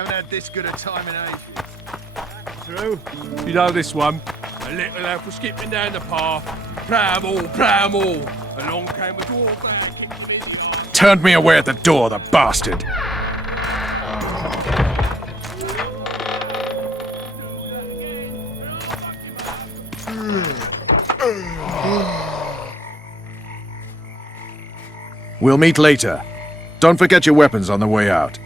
Haven't had this good a time in ages. True. You know this one. A little elf was skipping down the path. Plough all. Along came a dwarf and kicked him in the arse. Turned me away at the door, the bastard. We'll meet later. Don't forget your weapons on the way out.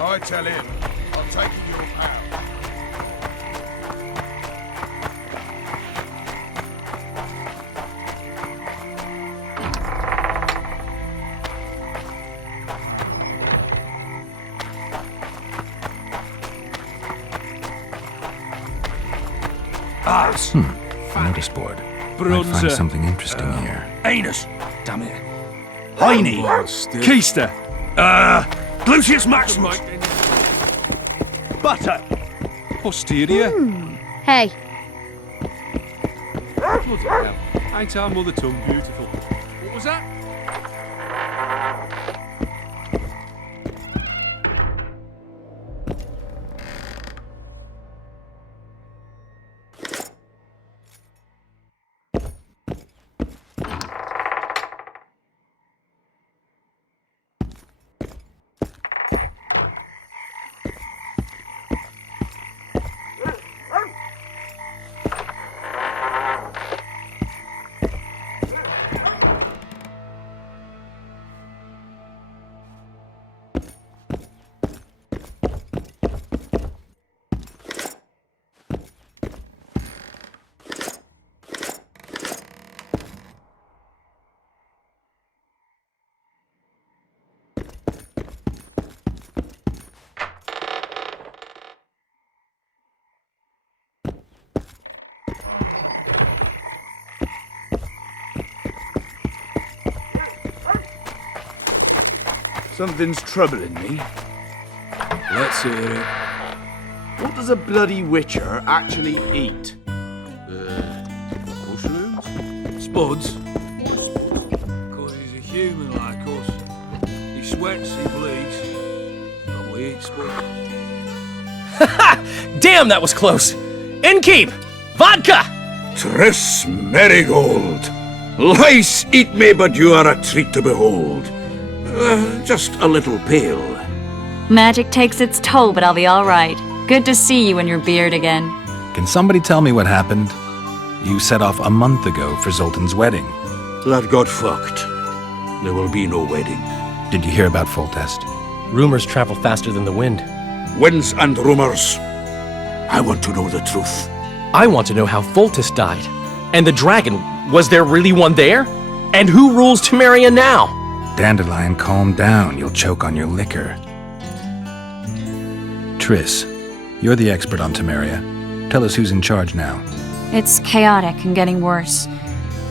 I tell him, I'm taking your power. Notice board. Might find something interesting here. Anus. Damn it. Heine. Keister. Gluteus Maximus. Butter. Posterior. Hey. Bloody hell. Ain't our mother tongue beautiful? What was that? Something's troubling me. Let's hear it. What does a bloody witcher actually eat? Mushrooms? Spuds? Because he's a human like us. He sweats, he bleeds. But we eat spuds. Damn, that was close! Innkeep! Vodka! Triss Marigold! Lice eat me, but you are a treat to behold. Just a little pale. Magic takes its toll, but I'll be all right. Good to see you and your beard again. Can somebody tell me what happened? You set off a month ago for Zoltan's wedding. That got fucked. There will be no wedding. Did you hear about Foltest? Rumors travel faster than the wind. Winds and rumors. I want to know the truth. I want to know how Foltest died. And the dragon, was there really one there? And who rules Temeria now? Dandelion, calm down. You'll choke on your liquor. Triss, you're the expert on Temeria. Tell us who's in charge now. It's chaotic and getting worse.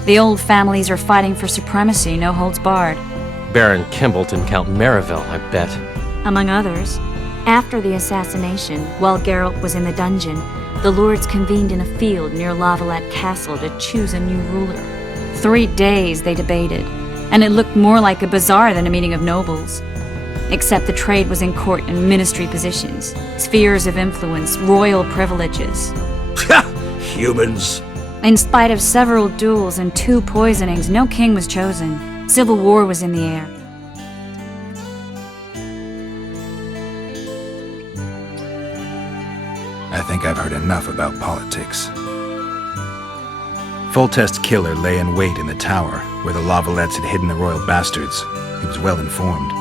The old families are fighting for supremacy, no holds barred. Baron Kimbolt and Count Merivale, I bet. Among others. After the assassination, while Geralt was in the dungeon, the lords convened in a field near Lavalette Castle to choose a new ruler. 3 days they debated, and it looked more like a bazaar than a meeting of nobles. Except the trade was in court and ministry positions, spheres of influence, royal privileges. Humans. In spite of several duels and 2 poisonings, no king was chosen. Civil war was in the air. I think I've heard enough about politics. Foltest's killer lay in wait in the tower, where the Lavalettes had hidden the royal bastards. He was well informed.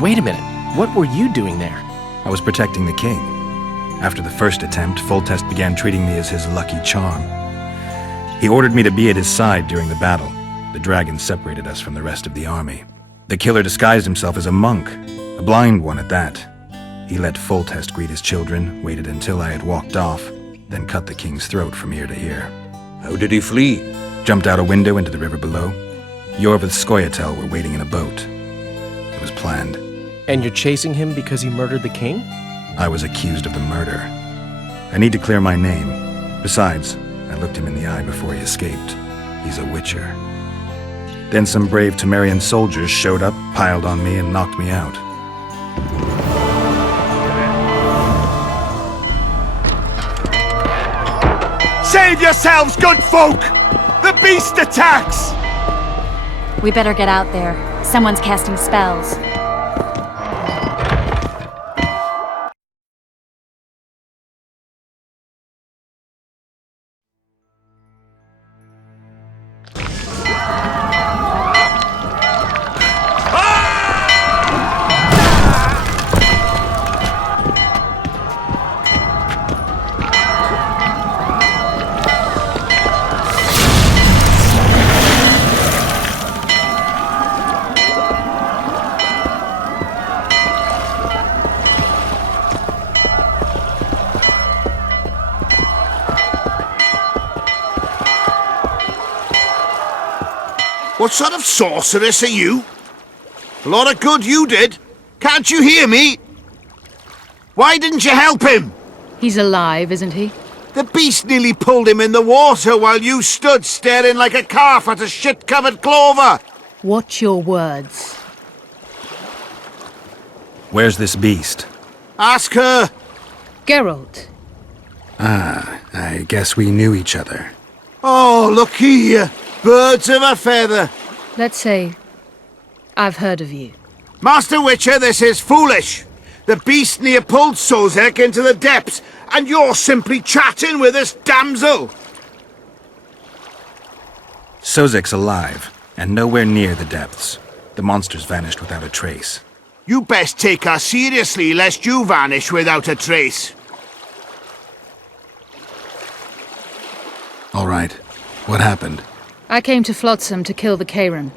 Wait a minute. What were you doing there? I was protecting the king. After the first attempt, Foltest began treating me as his lucky charm. He ordered me to be at his side during the battle. The dragon separated us from the rest of the army. The killer disguised himself as a monk, a blind one at that. He let Foltest greet his children, waited until I had walked off, then cut the king's throat from ear to ear. How did he flee? Jumped out a window into the river below. Yorvith Skoyatel were waiting in a boat. It was planned. And you're chasing him because he murdered the king? I was accused of the murder. I need to clear my name. Besides, I looked him in the eye before he escaped. He's a witcher. Then some brave Temerian soldiers showed up, piled on me, and knocked me out. Save yourselves, good folk! The beast attacks! We better get out there. Someone's casting spells. What sort of sorceress are you? A lot of good you did. Can't you hear me? Why didn't you help him? He's alive, isn't he? The beast nearly pulled him in the water while you stood staring like a calf at a shit-covered clover. Watch your words. Where's this beast? Ask her. Geralt. I guess we knew each other. Oh, look here. Birds of a feather. Let's say I've heard of you. Master Witcher, this is foolish. The beast near pulled Sozek into the depths, and you're simply chatting with this damsel. Sozek's alive, and nowhere near the depths. The monsters vanished without a trace. You best take her seriously, lest you vanish without a trace. All right. What happened? I came to Flotsam to kill the Kairan,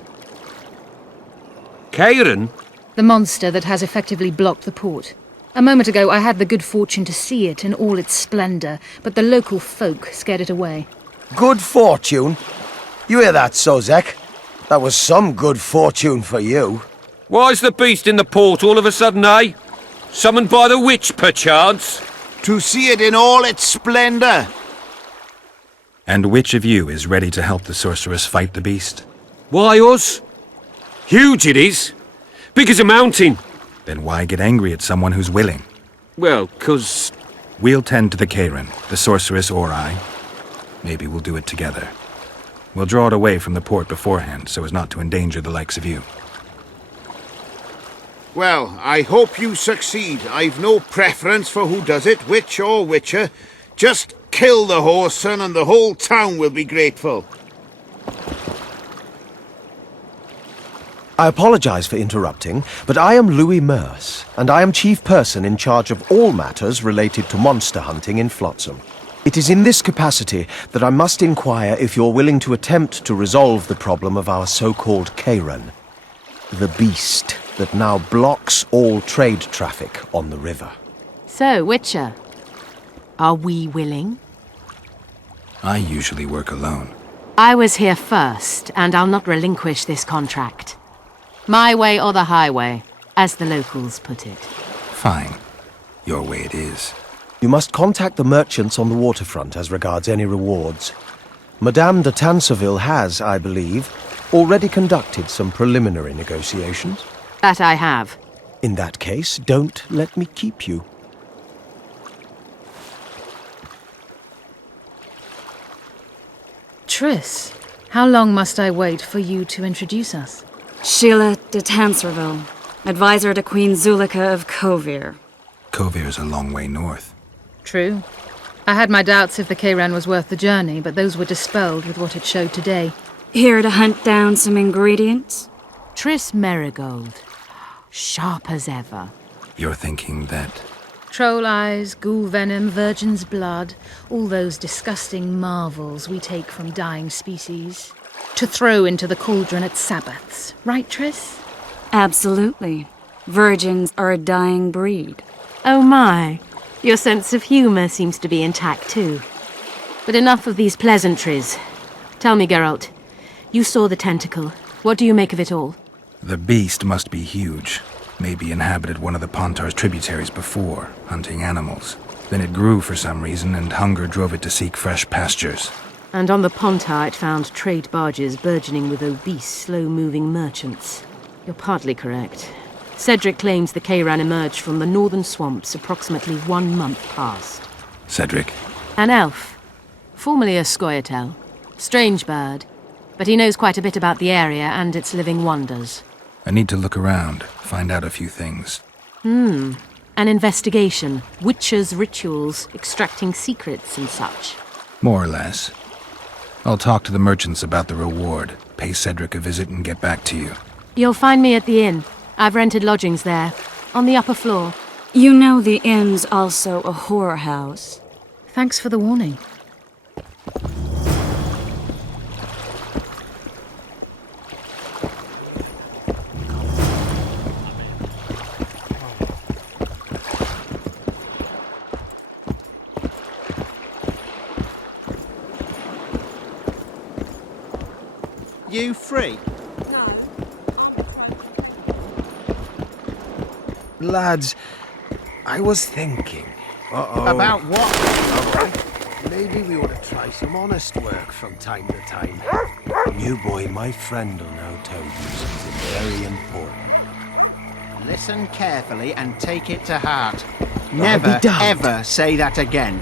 Kairan? the monster that has effectively blocked the port. A moment ago, I had the good fortune to see it in all its splendor, but the local folk scared it away. Good fortune? You hear that, Sozek? That was some good fortune for you. Why's the beast in the port all of a sudden, eh? Summoned by the witch, perchance? To see it in all its splendor. And which of you is ready to help the sorceress fight the beast? Why us? Huge it is. Big as a mountain. Then why get angry at someone who's willing? Well, 'cause... We'll tend to the Kairan, the sorceress or I. Maybe we'll do it together. We'll draw it away from the port beforehand so as not to endanger the likes of you. Well, I hope you succeed. I've no preference for who does it, witch or witcher. Just kill the whoreson and the whole town will be grateful. I apologize for interrupting, but I am Louis Merce, and I am chief person in charge of all matters related to monster hunting in Flotsam. It is in this capacity that I must inquire if you're willing to attempt to resolve the problem of our so-called Kairan, the beast that now blocks all trade traffic on the river. So, Witcher, are we willing? I usually work alone. I was here first, and I'll not relinquish this contract. My way or the highway, as the locals put it. Fine. Your way it is. You must contact the merchants on the waterfront as regards any rewards. Madame de Tanseville has, I believe, already conducted some preliminary negotiations. That I have. In that case, don't let me keep you. Triss, how long must I wait for you to introduce us? Sheila de Tanserville, advisor to Queen Zulika of Kovir. Kovir's a long way north. True. I had my doubts if the Kayran was worth the journey, but those were dispelled with what it showed today. Here to hunt down some ingredients? Triss Merigold. Sharp as ever. You're thinking that... Troll eyes, ghoul venom, virgin's blood, all those disgusting marvels we take from dying species. To throw into the cauldron at Sabbaths. Right, Triss? Absolutely. Virgins are a dying breed. Oh my. Your sense of humour seems to be intact too. But enough of these pleasantries. Tell me, Geralt. You saw the tentacle. What do you make of it all? The beast must be huge. Maybe inhabited one of the Pontar's tributaries before, hunting animals. Then it grew for some reason, and hunger drove it to seek fresh pastures. And on the Pontar it found trade barges burgeoning with obese, slow-moving merchants. You're partly correct. Cedric claims the Kayran emerged from the northern swamps approximately 1 month past. Cedric? An elf. Formerly a Scoia'tael. Strange bird. But he knows quite a bit about the area and its living wonders. I need to look around, find out a few things. An investigation. Witches' rituals, extracting secrets and such. More or less. I'll talk to the merchants about the reward, pay Cedric a visit and get back to you. You'll find me at the inn. I've rented lodgings there, on the upper floor. You know the inn's also a whorehouse. Thanks for the warning. You free? Lads, I was thinking. About what? Maybe we ought to try some honest work from time to time. New boy, my friend will now tell you something very important. Listen carefully and take it to heart. I'll Never, be damned. ever say that again.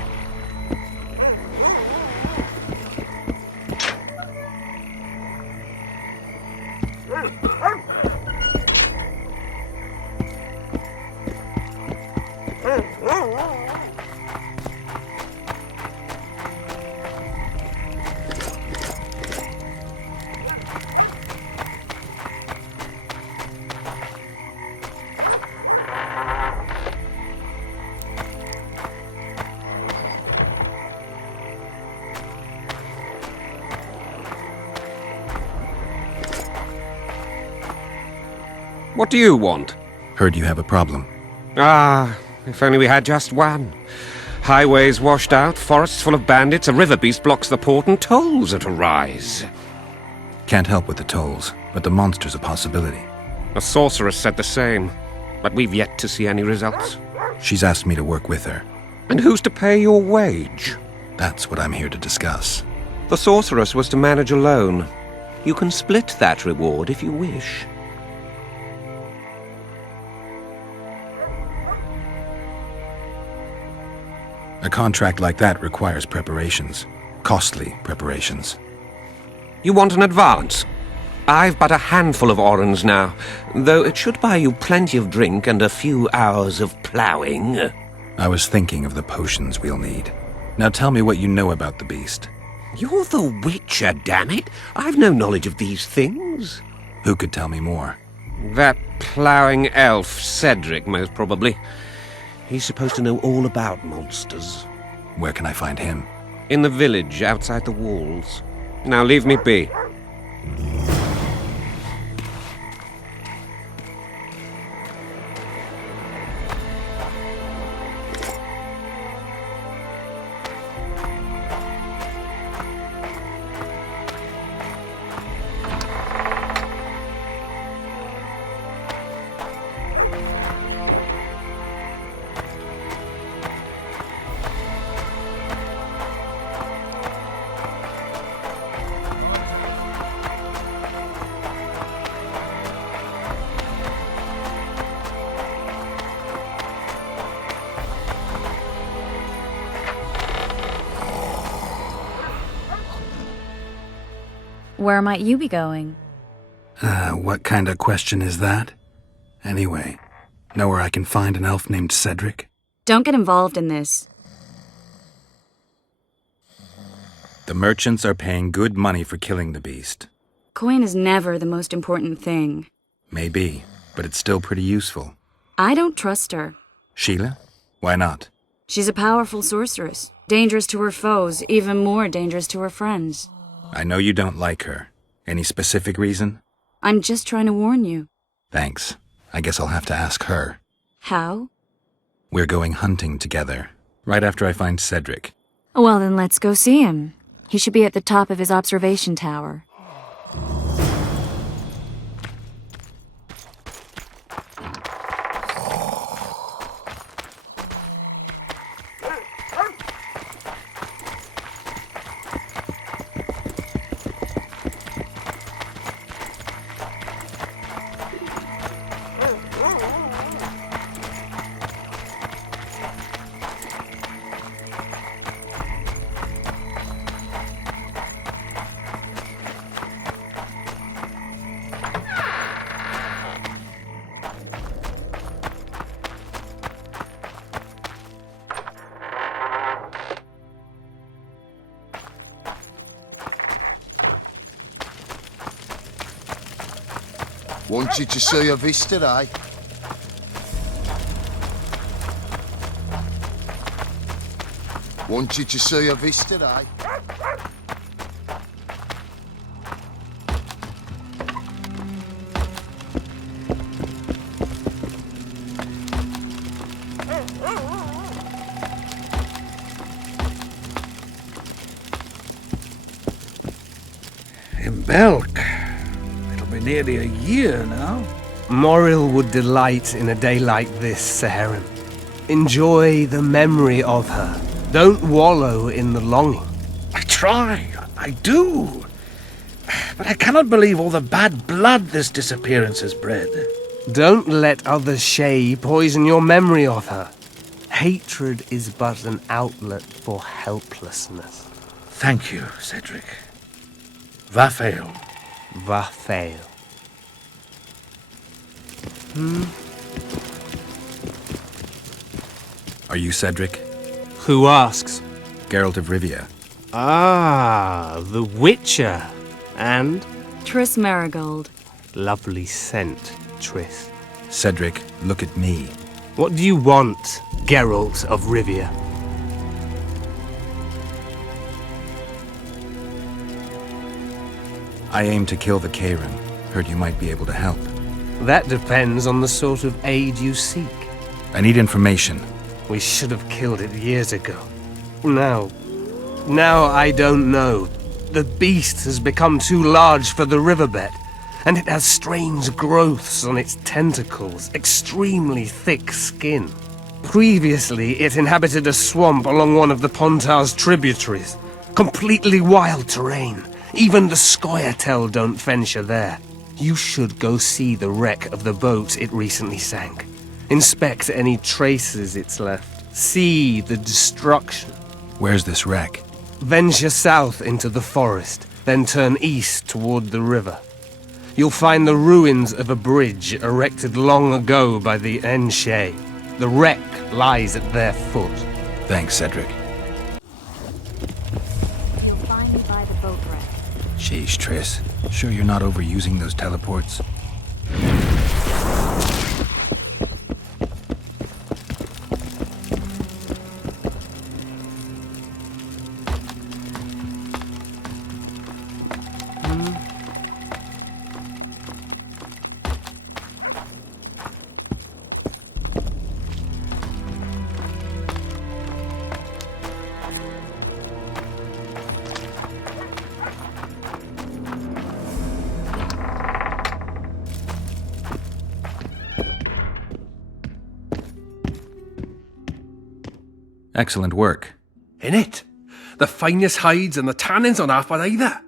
What do you want? Heard you have a problem. Ah, if only we had just one. Highways washed out, forests full of bandits, a river beast blocks the port, and tolls at a rise. Can't help with the tolls, but the monster's a possibility. A sorceress said the same, but we've yet to see any results. She's asked me to work with her. And who's to pay your wage? That's what I'm here to discuss. The sorceress was to manage alone. You can split that reward if you wish. A contract like that requires preparations. Costly preparations. You want an advance? I've but a handful of orens now, though it should buy you plenty of drink and a few hours of ploughing. I was thinking of the potions we'll need. Now tell me what you know about the beast. You're the Witcher, damn it! I've no knowledge of these things. Who could tell me more? That ploughing elf, Cedric, most probably. He's supposed to know all about monsters. Where can I find him? In the village, outside the walls. Now leave me be. Where might you be going? What kind of question is that? Anyway, know where I can find an elf named Cedric? Don't get involved in this. The merchants are paying good money for killing the beast. Coin is never the most important thing. Maybe, but it's still pretty useful. I don't trust her. Sheila? Why not? She's a powerful sorceress. Dangerous to her foes, even more dangerous to her friends. I know you don't like her. Any specific reason? I'm just trying to warn you. Thanks. I guess I'll have to ask her. How? We're going hunting together, right after I find Cedric. Well, then let's go see him. He should be at the top of his observation tower. Wanted to see your vista, eh? Wanted to see your vista, eh? In Belk. It'll be nearly a year now. Moril would delight in a day like this, Saharan. Enjoy the memory of her. Don't wallow in the longing. I try, I do. But I cannot believe all the bad blood this disappearance has bred. Don't let other Shay poison your memory of her. Hatred is but an outlet for helplessness. Thank you, Cedric. Vafael. Vafael. Are you Cedric? Who asks? Geralt of Rivia. Ah, the Witcher. And? Triss Marigold. Lovely scent, Triss. Cedric, look at me. What do you want, Geralt of Rivia? I aim to kill the Kayran. Heard you might be able to help. That depends on the sort of aid you seek. I need information. We should have killed it years ago. Now I don't know. The beast has become too large for the riverbed, and it has strange growths on its tentacles, extremely thick skin. Previously, it inhabited a swamp along one of the Pontar's tributaries. Completely wild terrain. Even the Scoia'tael don't venture there. You should go see the wreck of the boat it recently sank. Inspect any traces it's left. See the destruction. Where's this wreck? Venture south into the forest, then turn east toward the river. You'll find the ruins of a bridge erected long ago by the Enshay. The wreck lies at their foot. Thanks, Cedric. You'll find me by the boat wreck. Sheesh, Triss. Sure you're not overusing those teleports? Excellent work. In it? The finest hides and the tannins on half by either.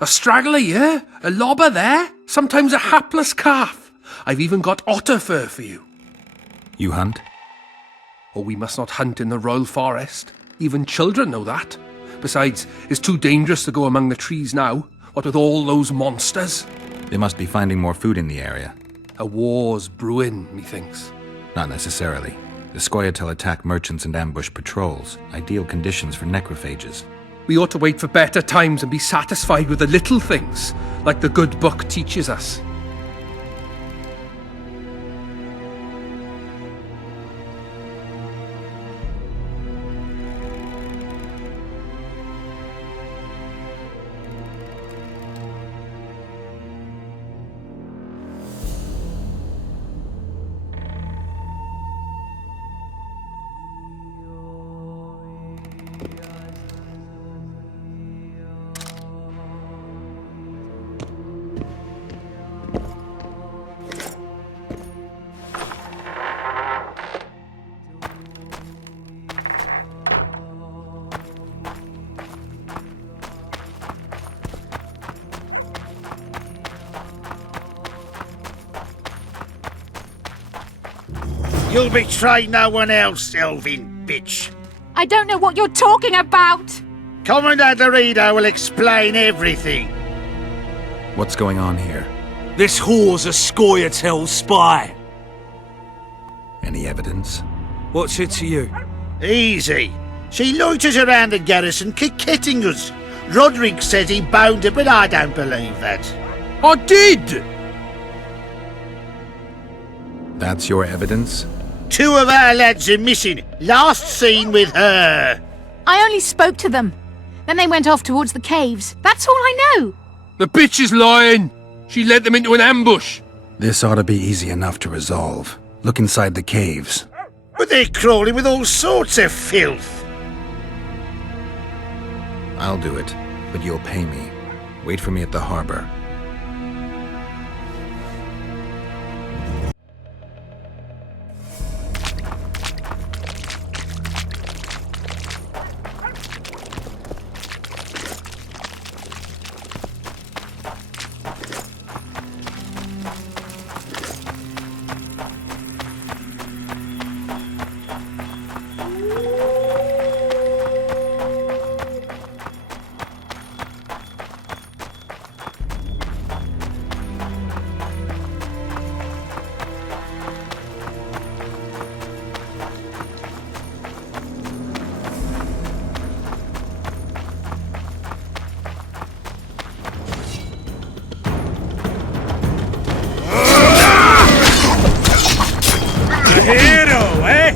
A straggler here, a lobber there, sometimes a hapless calf. I've even got otter fur for you. You hunt? Oh, we must not hunt in the royal forest. Even children know that. Besides, it's too dangerous to go among the trees now, what with all those monsters. They must be finding more food in the area. A war's brewing, methinks. Not necessarily. The Scoia'tael attack merchants and ambush patrols. Ideal conditions for necrophages. We ought to wait for better times and be satisfied with the little things, like the good book teaches us. You'll betray no one else, elfin bitch. I don't know what you're talking about! Commandant Dorito will explain everything. What's going on here? This whore's a Scoia'tael spy. Any evidence? What's it to you? Easy. She loiters around the garrison, kick-kitting us. Roderick says he boned her, but I don't believe that. I did! That's your evidence? 2 of our lads are missing. Last seen with her. I only spoke to them. Then they went off towards the caves. That's all I know. The bitch is lying! She led them into an ambush! This ought to be easy enough to resolve. Look inside the caves. But they're crawling with all sorts of filth. I'll do it, but you'll pay me. Wait for me at the harbor. Hero, eh?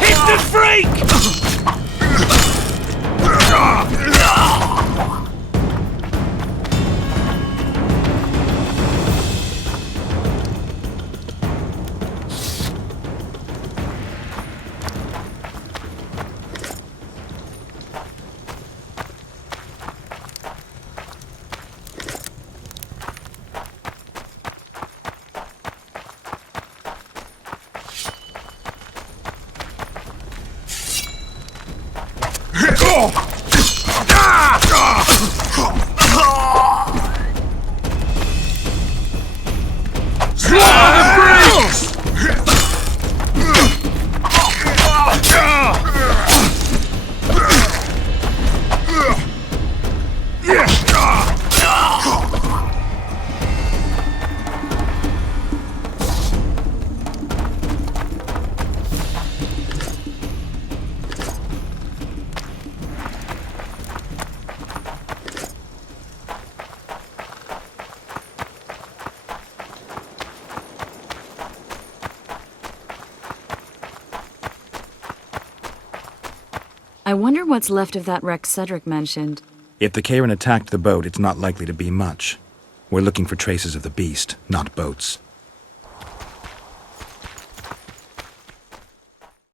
Hit the freak! I wonder what's left of that wreck Cedric mentioned. If the Karen attacked the boat, it's not likely to be much. We're looking for traces of the beast, not boats.